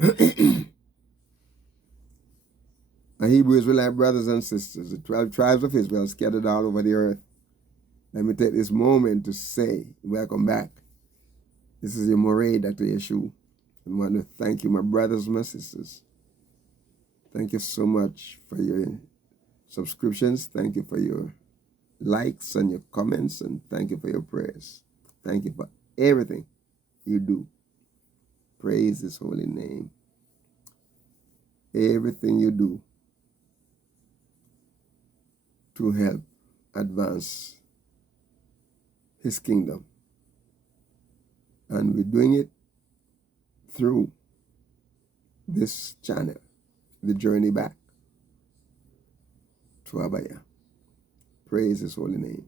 And Hebrew Israelite brothers and sisters, the 12 tribes of Israel scattered all over the earth. Let me take this moment to say, welcome back. This is your Moray, Dr. Yeshu. I want to thank you, my brothers and my sisters. Thank you so much for your subscriptions. Thank you for your likes and your comments, and thank you for your prayers. Thank you for everything you do. Praise His holy name. Everything you do to help advance His kingdom. And we're doing it through this channel, The Journey Back to Abaya. Praise His holy name.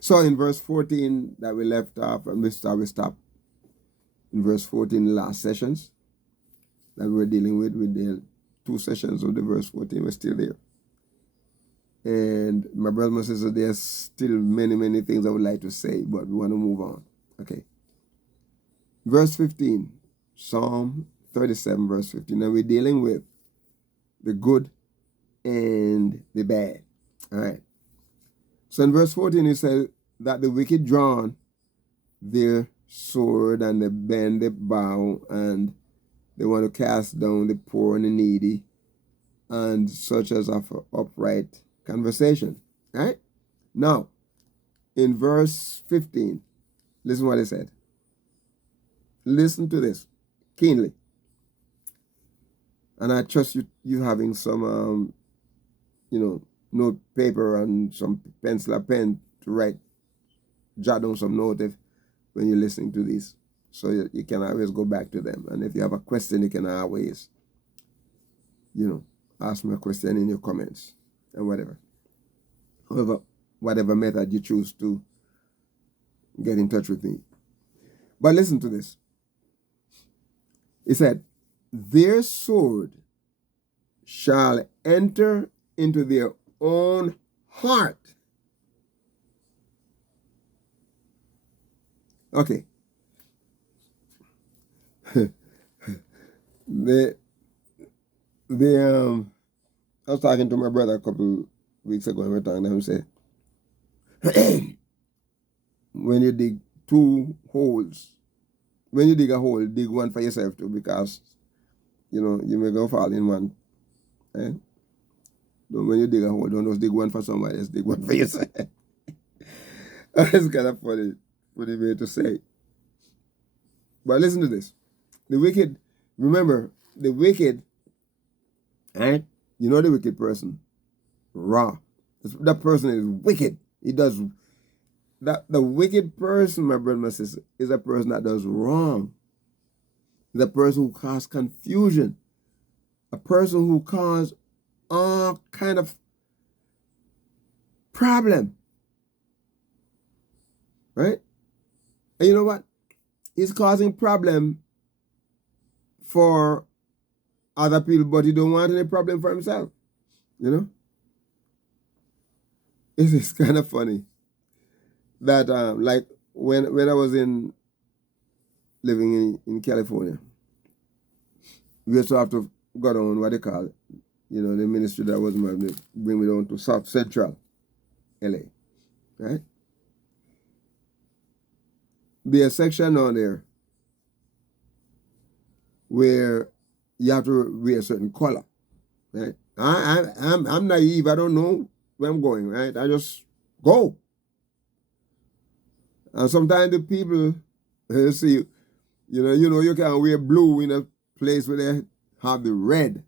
So in verse 14 that we left off, and we stopped in verse 14 the last sessions that we were dealing with the 2 sessions of the verse 14 were still there. And my brothers and sisters, there's still many things I would like to say, but we want to move on. Okay. Verse 15, Psalm 37, verse 15. And we're dealing with the good and the bad. All right. So in verse 14, it says that the wicked drawn their sword and they bend the bow and they want to cast down the poor and the needy and such as of upright conversation. All right? Now, in verse 15, listen what it said. Listen to this keenly. And I trust you having some, note paper and some pencil or pen to write, jot down some note when you're listening to this. So you can always go back to them. And if you have a question, you can always, ask me a question in your comments and whatever. However, whatever method you choose to get in touch with me. But listen to this. It said, their sword shall enter into their own heart. Okay. I was talking to my brother a couple weeks ago, and we were talking to him and said, when you dig 2 holes, when you dig a hole, dig one for yourself too, because, you may go fall in one. Eh? When you dig a hole, don't just dig one for somebody else, dig one for yourself. It's kind of funny way to say. But listen to this. The wicked, remember, the wicked, right? You know the wicked person, raw. That person is wicked. He does that. The wicked person, my brother, my sister, is a person that does wrong. The person who causes confusion. A person who causes all kind of problem. Right? And you know what? He's causing problem for other people, but he don't want any problem for himself. It is kind of funny that like when I was living in California, we used to have to go down what they call it, the ministry that was bring me down to South Central LA, right? Be a section down there where you have to wear a certain color, right? I'm naive. I don't know where I'm going, right? I just go. And sometimes the people see, you can wear blue in a place where they have the red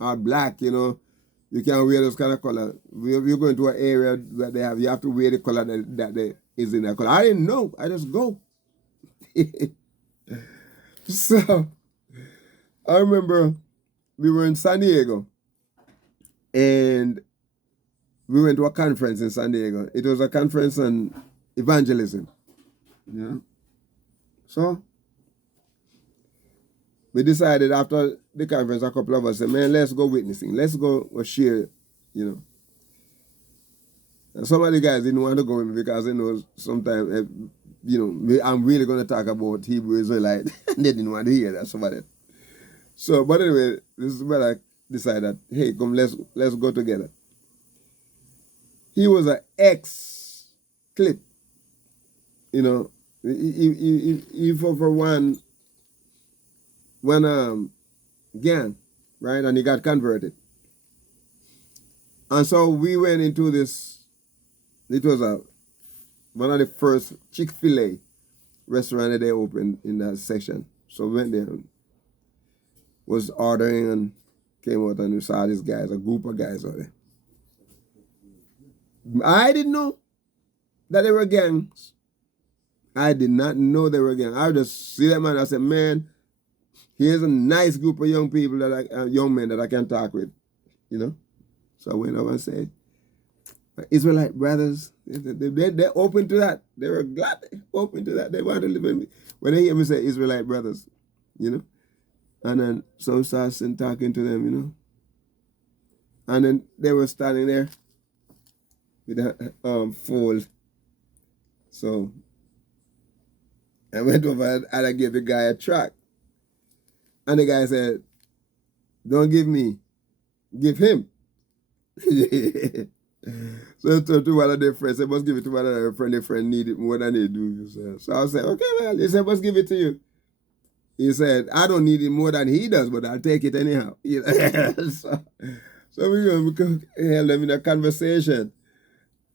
or black, you can wear those kind of color. You're going to an area where you have to wear the color that is in that color. I didn't know. I just go. So, I remember we were in San Diego and we went to a conference in San Diego. It was a conference on evangelism. Yeah. So, we decided after the conference, a couple of us said, man, let's go witnessing. Let's go share, And some of the guys didn't want to go with me because they know sometimes, I'm really going to talk about Hebrew Israelite. They didn't want to hear that, some of that. So, but anyway, this is when I decided, hey, come, let's go together. He was an ex clip, you know. He for one gang, right, and he got converted, and so we went into this. It was one of the first Chick-fil-A restaurant that they opened in that section. So we went there and was ordering and came out and we saw these guys, a group of guys out there. I didn't know that they were gangs. I did not know they were gangs. I just see them and I said, man, here's a nice group of young people young men that I can talk with, you know. So I went over and said, Israelite brothers, they're open to that. They were glad open to that. They want to live with me. When they hear me say Israelite brothers, you know. And then some starts and talking to them, you know. And then they were standing there with a fold. So I went over and I gave the guy a track. And the guy said, don't give me, give him. So to one of their friends, I must give it to one of their friends. Their friend need it more than they do. So I said, okay, well, he said, must give it to you. He said, I don't need it more than he does, but I'll take it anyhow. So we held them in a conversation.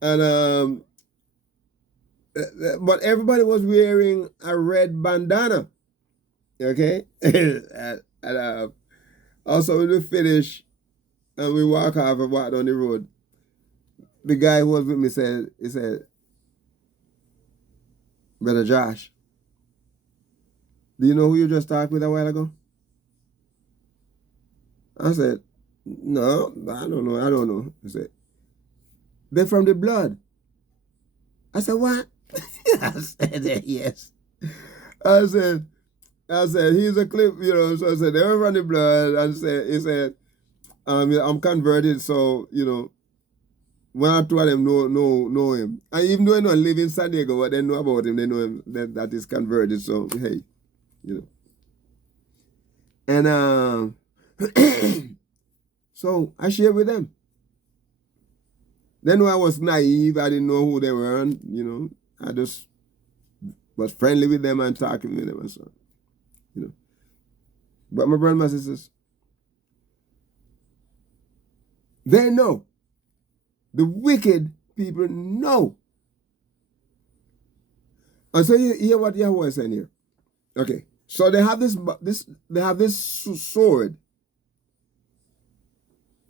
And but everybody was wearing a red bandana. Okay? and also when we finish and we walk off and walk down the road, the guy who was with me he said, Brother Josh, do you know who you just talked with a while ago? I said, no, I don't know. He said, they're from the blood. I said, what? I said, yes. I said, he's a clip, you know. So I said, they're from the blood. And he said, I'm converted, so, you know, one or two of them know him. And even though they don't live in San Diego, what they know about him, they know him that is converted. So, hey, you know. And so I shared with them. They know I was naive. I didn't know who they were. And, you know, I just was friendly with them and talking with them and so on. You know. But my brothers and my sisters, they know. The wicked people know. And so you hear what Yahweh is saying here. Okay. So they have this sword.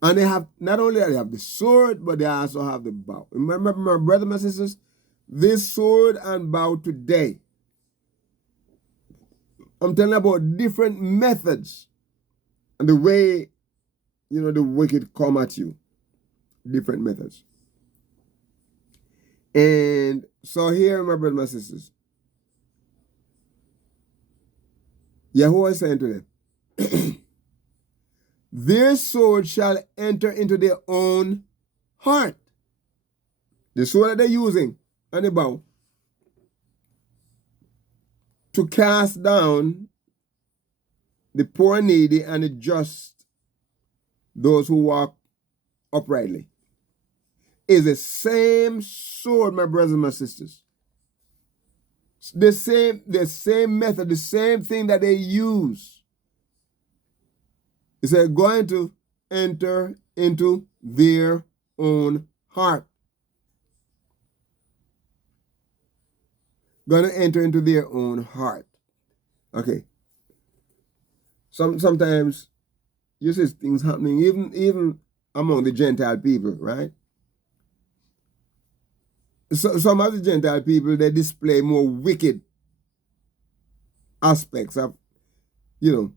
And they have, not only they have the sword, but they also have the bow. Remember, my brothers and my sisters, this sword and bow today, I'm telling about different methods and the way, you know, the wicked come at you. Different methods. And so here, my brothers and my sisters, Yahweh is saying to them, their sword shall enter into their own heart. The sword that they're using and the bow to cast down the poor and needy and the just, those who walk uprightly, is the same sword, my brothers and my sisters. The same method, the same thing that they use. It said, going to enter into their own heart. Going to enter into their own heart. Okay. Sometimes you see things happening even among the Gentile people, right? So, some of the Gentile people, they display more wicked aspects of, you know,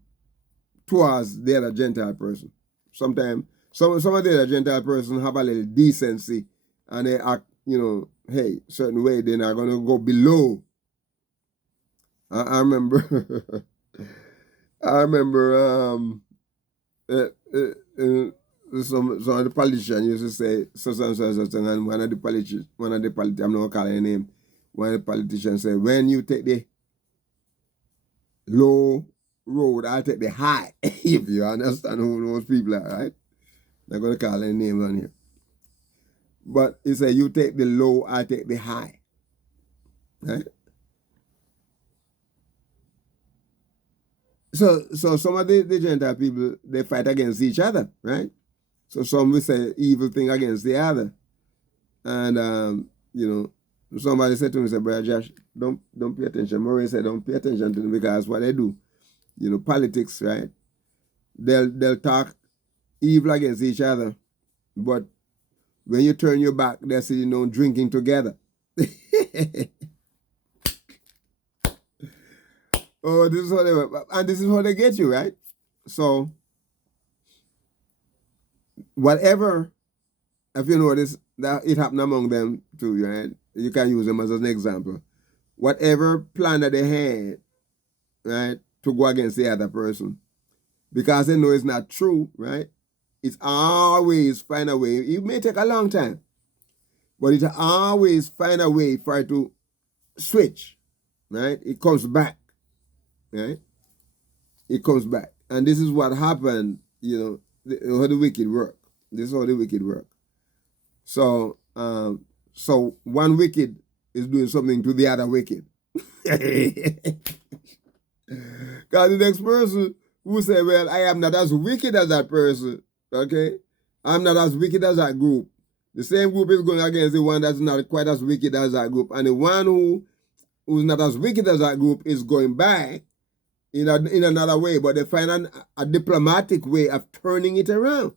towards the other Gentile person. Sometimes some of the other Gentile person have a little decency and they act, you know, hey, certain way, they're not going to go below. I remember, some of the politicians used to say such and such, and one of the politicians, I'm not calling her name, one of the politicians said, when you take the low road, I'll take the high. If you understand who those people are, right? They're going to call any names on here. But he said, you take the low, I take the high. Right? So some of the Gentile people, they fight against each other, right? So some will say evil thing against the other. And, somebody said to me, said, Brother Josh, don't pay attention. Murray said, don't pay attention to them because what they do, politics, right? They'll talk evil against each other, but when you turn your back, they're sitting drinking together. Oh, this is how they work. And this is how they get you, right? So, whatever, if you notice that it happened among them too, right? You can use them as an example. Whatever plan that they had, right, to go against the other person, because they know it's not true, right? It's always find a way. It may take a long time, but it always find a way for it to switch, right? It comes back, right? It comes back. And this is what happened, how the wicked work. This is how the wicked work. So, so one wicked is doing something to the other wicked. Because the next person who say, well, I am not as wicked as that person, okay? I'm not as wicked as that group. The same group is going against the one that's not quite as wicked as that group. And the one who's not as wicked as that group is going back in another way, but they find a diplomatic way of turning it around.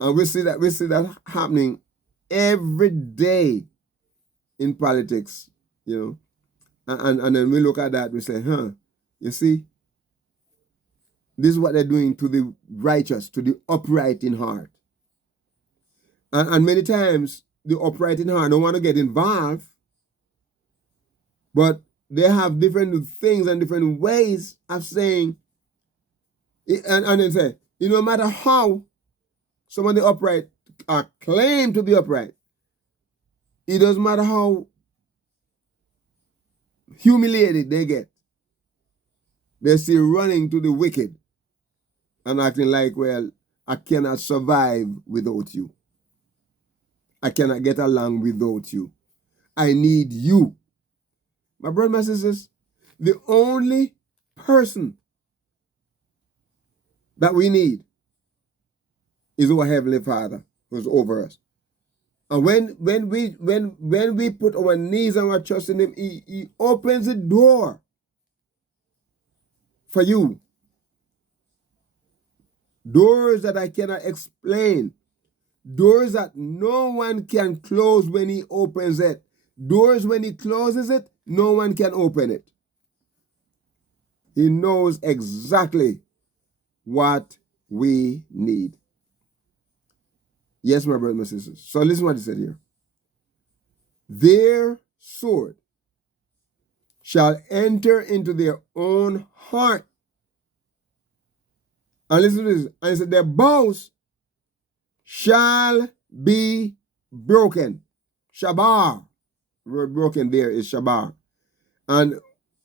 And we see that happening every day in politics, And then we look at that, we say, you see, this is what they're doing to the righteous, to the upright in heart. And many times, the upright in heart don't want to get involved, but they have different things and different ways of saying, and then say, no matter how some of the upright are claimed to be upright, it doesn't matter how humiliated they get, they're still running to the wicked and acting like, well, I cannot survive without you. I cannot get along without you. I need you. My brothers, my sisters, the only person that we need is our Heavenly Father who's over us. And when we put our knees and our trust in Him, He opens the door for you. Doors that I cannot explain. Doors that no one can close when He opens it. Doors when He closes it, no one can open it. He knows exactly what we need. Yes, my brothers and my sisters. So listen to what He said here. Their sword shall enter into their own heart. And listen to this. And He said, their bows shall be broken. Shabar. The word broken there is shabar. And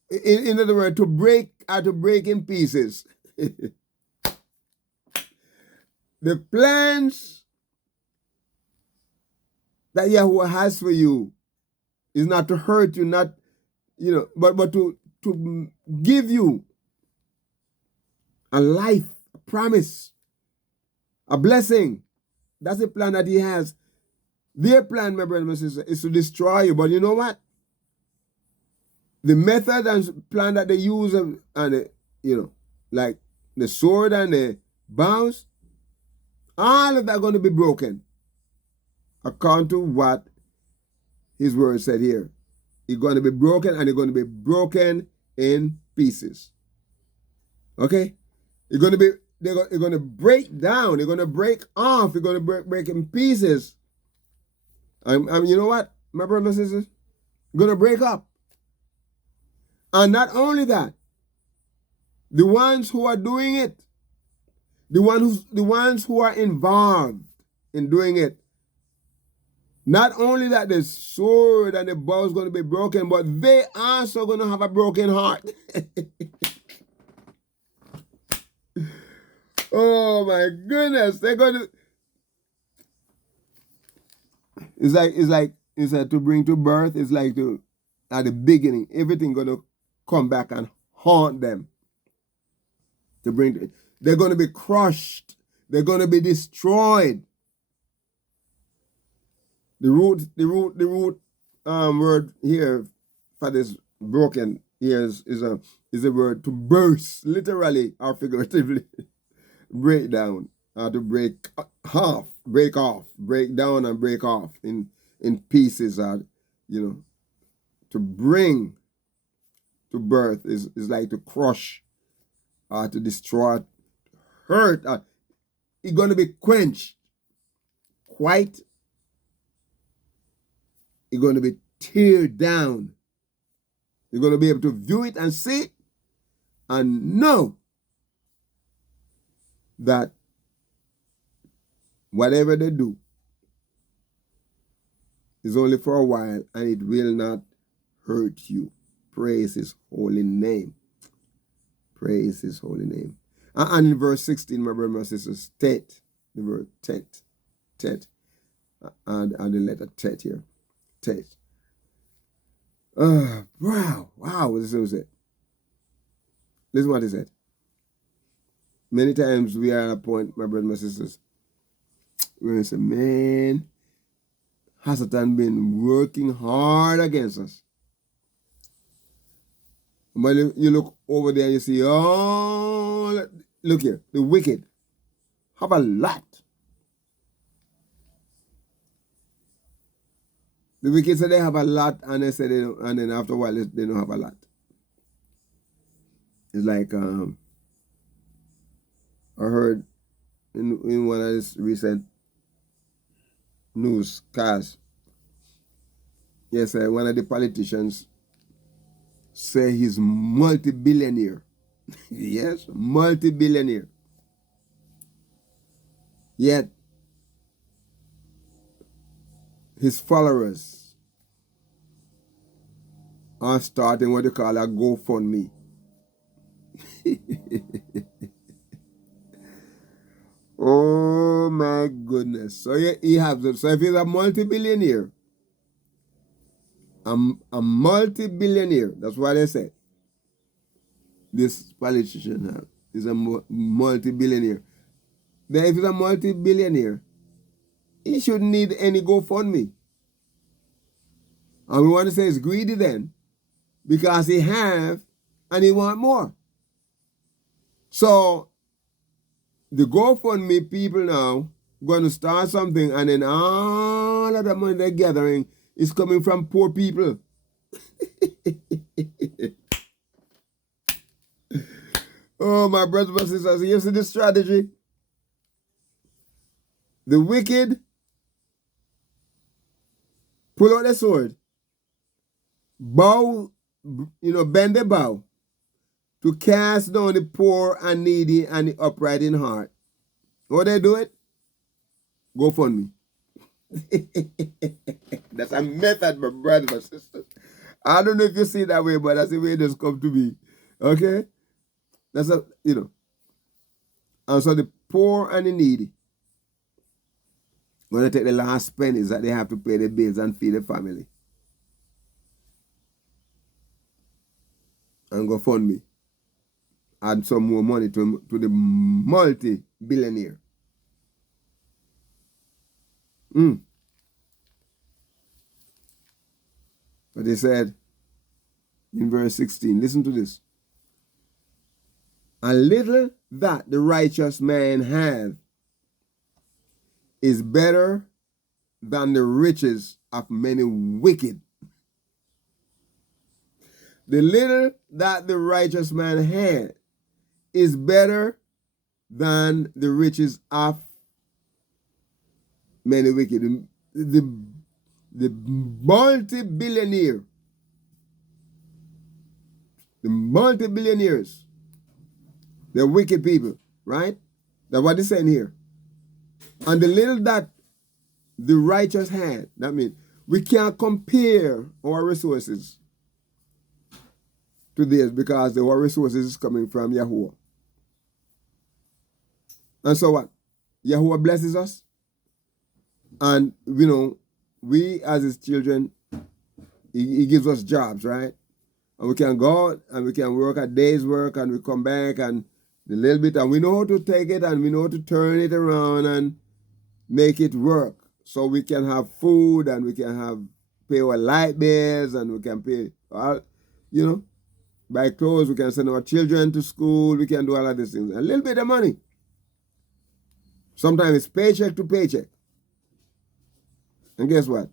in other words, to break or to break in pieces. The plans that Yahweh has for you is not to hurt you, not, but to give you a life, a promise, a blessing. That's the plan that He has. Their plan, my brother and my sister, is to destroy you. But you know what? The method and plan that they use, like the sword and the bows, all of that are going to be broken. According to what His word said here. It's going to be broken, and it's going to be broken in pieces. Okay? It's going to be, they're going to break down. They're going to break off. They're going to break in pieces. And you know what, my brothers and sisters? Going to break up. And not only that, the ones who are doing it, the ones who are involved in doing it, not only that the sword and the bow is going to be broken, but they also going to have a broken heart. Oh my goodness. They're going to, it's like to bring to birth, it's like to, at the beginning, everything going to come back and haunt them. To bring, they're going to be crushed. They're going to be destroyed. The root word here for this broken here is a word to burst, literally or figuratively. Break down, to break off, break down and break off in pieces. To bring to birth is like to crush, to destroy, hurt. It's going to be quenched, quite. It's going to be teared down. You're going to be able to view it and see it and know that whatever they do is only for a while and it will not hurt you. Praise his holy name. Praise his holy name. And in verse 16, my brothers and sisters, tet, the word tet, and the letter tet here. Tet. Wow. This is it. Listen what he said. Many times we are at a point, my brothers and sisters, where we say, man, has Satan been working hard against us? But you look over there and you see, oh, look here, the wicked have a lot. The wicked say they have a lot, and they say they don't, and then after a while they don't have a lot. It's like I heard in one of these recent newscasts, yes, one of the politicians say he's multi-billionaire. Yes, multi-billionaire. Yet his followers are starting what they call a GoFundMe. Oh my goodness. So he has it. So if he's a multi-billionaire, a multi-billionaire, that's what they say. This politician is a multi-billionaire. Then if he's a multi-billionaire, he shouldn't need any GoFundMe. And we want to say he's greedy then, because he have and he want more. So the GoFundMe people now going to start something, and then all of the money they're gathering is coming from poor people. Oh, my brothers and sisters, you see this strategy? The wicked pull out the sword, bow, bend the bow to cast down the poor and needy and the upright in heart. How they do it? GoFundMe. That's a method, my brothers and sisters. I don't know if you see it that way, but that's the way it just come to be. Okay? That's and so the poor and the needy going to take the last pennies that they have to pay the bills and feed the family. And GoFundMe. Add some more money to the multi-billionaire. But they said in verse 16, listen to this. A little that the righteous man have is better than the riches of many wicked. The little that the righteous man had is better than the riches of many wicked. The multi-billionaire, the multi-billionaires, they're wicked people, right? That's what they're saying here. And the little that the righteous had, that means we can't compare our resources to theirs, because our resources is coming from Yahweh. And so what? Yahuwah blesses us. And, we as his children, he gives us jobs, right? And we can go out and we can work a day's work and we come back and a little bit, and we know how to take it and we know how to turn it around and make it work. So we can have food and we can pay our light bills and we can pay, buy clothes, we can send our children to school, we can do all of these things. A little bit of money. Sometimes it's paycheck to paycheck. And guess what?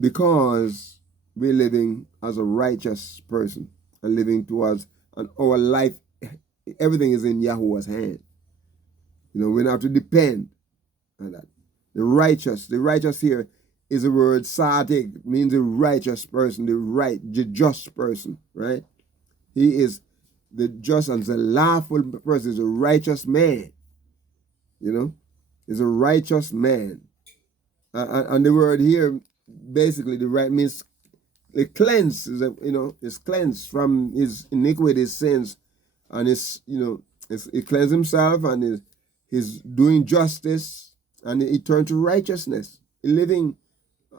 Because we're living as a righteous person and living towards, and our life, everything is in Yahuwah's hand. We don't have to depend on that. The righteous here is the word sadik, means the righteous person, the just person, right? He is the just and the lawful person, is a righteous man, is a righteous man. And the word here, basically, the right means it cleanses, is cleansed from his iniquity, his sins, and he cleansed himself, and he's doing justice, and he turned to righteousness, living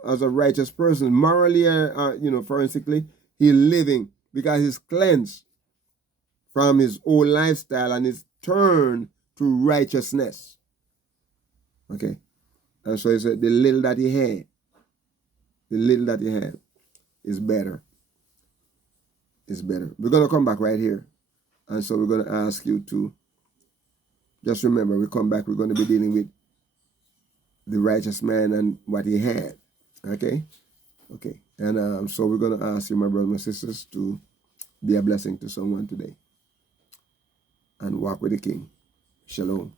as a righteous person, morally, forensically, he's living because he's cleansed from his old lifestyle and he's turned to righteousness. Okay, and so he said the little that he had is better. Is better. We're going to come back right here. And so we're going to ask you to just remember, we come back, we're going to be dealing with the righteous man and what he had. Okay? Okay. And so we're going to ask you, my brothers and sisters, to be a blessing to someone today and walk with the King. Shalom.